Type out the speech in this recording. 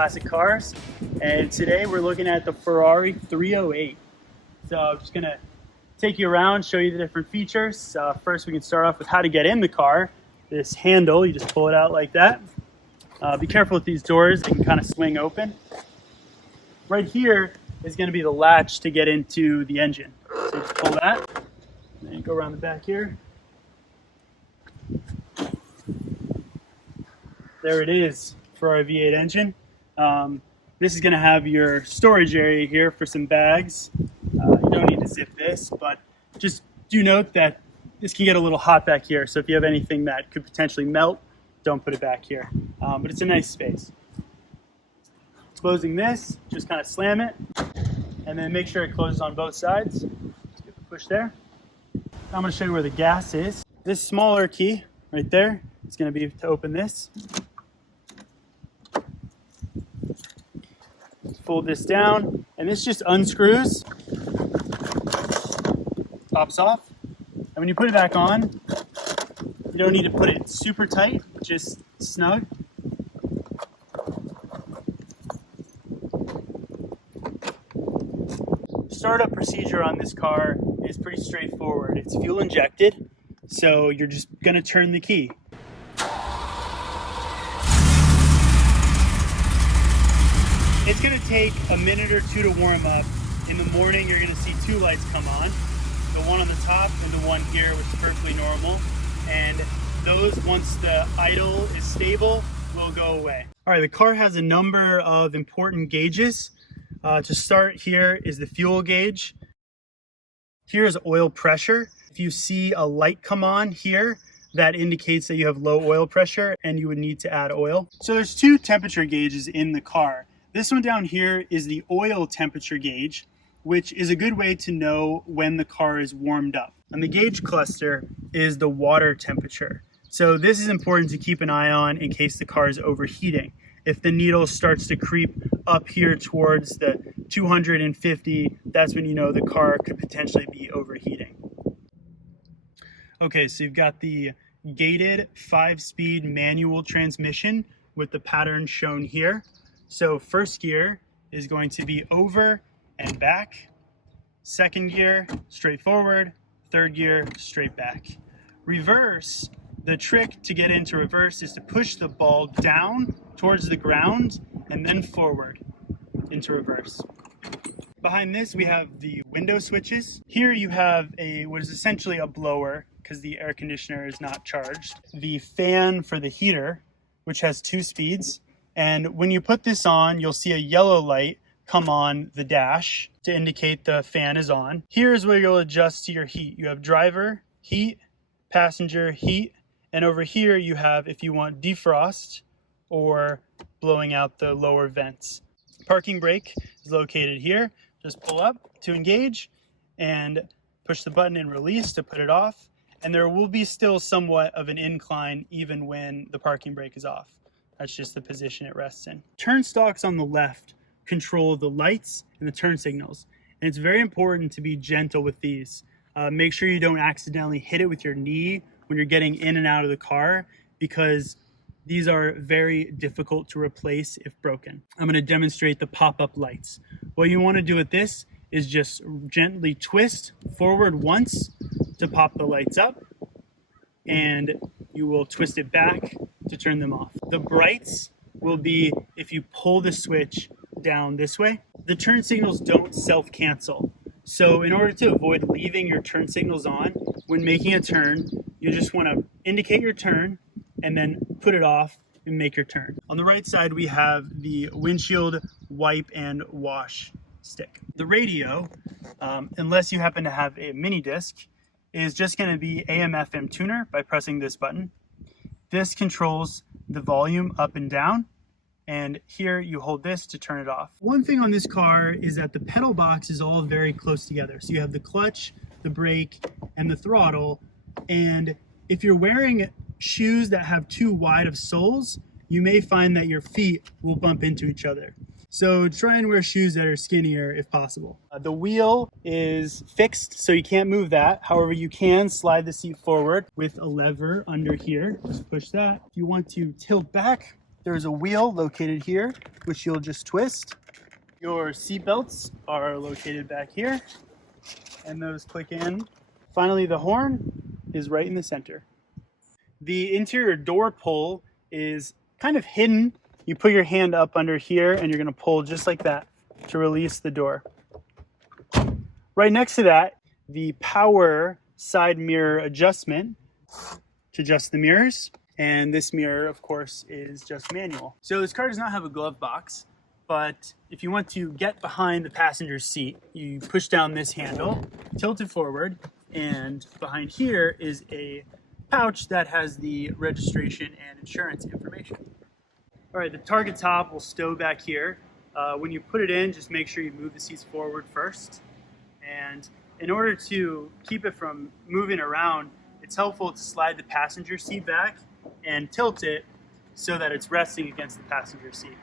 classic cars, and today we're looking at the Ferrari 308. So I'm just gonna take you around, show you the different features. First we can start off with how to get in the car. This handle, you just pull it out like that. Be careful with these doors, they can kind of swing open. Right here is going to be the latch to get into the engine. So you just pull that, and then you go around the back here. There it is for our V8 engine. This is going to have your storage area here for some bags. You don't need to zip this, but just do note that this can get a little hot back here. So if you have anything that could potentially melt, don't put it back here. But it's a nice space. Closing this, just kind of slam it, and then make sure it closes on both sides. Just give a push there. Now I'm going to show you where the gas is. This smaller key right there is going to be to open this. Fold this down, and this just unscrews, pops off, and when you put it back on, you don't need to put it super tight, just snug. Startup procedure on this car is pretty straightforward. It's fuel injected, so you're just going to turn the key. It's going to take a minute or two to warm up. In the morning, you're going to see two lights come on, the one on the top and the one here, which is perfectly normal. And those, once the idle is stable, will go away. All right, the car has a number of important gauges. To start, here is the fuel gauge. Here is oil pressure. If you see a light come on here, that indicates that you have low oil pressure and you would need to add oil. So there's two temperature gauges in the car. This one down here is the oil temperature gauge, which is a good way to know when the car is warmed up. And the gauge cluster is the water temperature. So this is important to keep an eye on in case the car is overheating. If the needle starts to creep up here towards the 250, that's when you know the car could potentially be overheating. Okay, so you've got the gated 5-speed manual transmission with the pattern shown here. So first gear is going to be over and back. Second gear, straight forward. Third gear, straight back. Reverse. The trick to get into reverse is to push the ball down towards the ground and then forward into reverse. Behind this, we have the window switches. Here you have what is essentially a blower because the air conditioner is not charged. The fan for the heater, which has 2 speeds. And when you put this on, you'll see a yellow light come on the dash to indicate the fan is on. Here's where you'll adjust to your heat. You have driver, heat, passenger, heat, and over here you have if you want defrost or blowing out the lower vents. Parking brake is located here. Just pull up to engage and push the button and release to put it off. And there will be still somewhat of an incline even when the parking brake is off. That's just the position it rests in. Turn stalks on the left control the lights and the turn signals. And it's very important to be gentle with these. Make sure you don't accidentally hit it with your knee when you're getting in and out of the car, because these are very difficult to replace if broken. I'm going to demonstrate the pop-up lights. What you want to do with this is just gently twist forward once to pop the lights up, and you will twist it back to turn them off. The brights will be if you pull the switch down this way. The turn signals don't self-cancel. So in order to avoid leaving your turn signals on, when making a turn, you just want to indicate your turn and then put it off and make your turn. On the right side, we have the windshield wipe and wash stick. The radio, unless you happen to have a mini disc, is just going to be AM/FM tuner by pressing this button. This controls the volume up and down, and here you hold this to turn it off. One thing on this car is that the pedal box is all very close together. So you have the clutch, the brake, and the throttle, and if you're wearing shoes that have too wide of soles, you may find that your feet will bump into each other. So try and wear shoes that are skinnier if possible. The wheel is fixed, so you can't move that. However, you can slide the seat forward with a lever under here. Just push that. If you want to tilt back There's a wheel located here, which you'll just twist. Your seat belts are located back here, and those click in. Finally, the horn is right in the center. The interior door pull is kind of hidden. You put your hand up under here and you're gonna pull just like that to release the door. Right next to that, the power side mirror adjustment to adjust the mirrors. And this mirror, of course, is just manual. So this car does not have a glove box, but if you want to get behind the passenger seat, you push down this handle, tilt it forward, and behind here is a pouch that has the registration and insurance information. All right, the Targa top will stow back here. When you put it in, just make sure you move the seats forward first. And in order to keep it from moving around, it's helpful to slide the passenger seat back and tilt it so that it's resting against the passenger seat.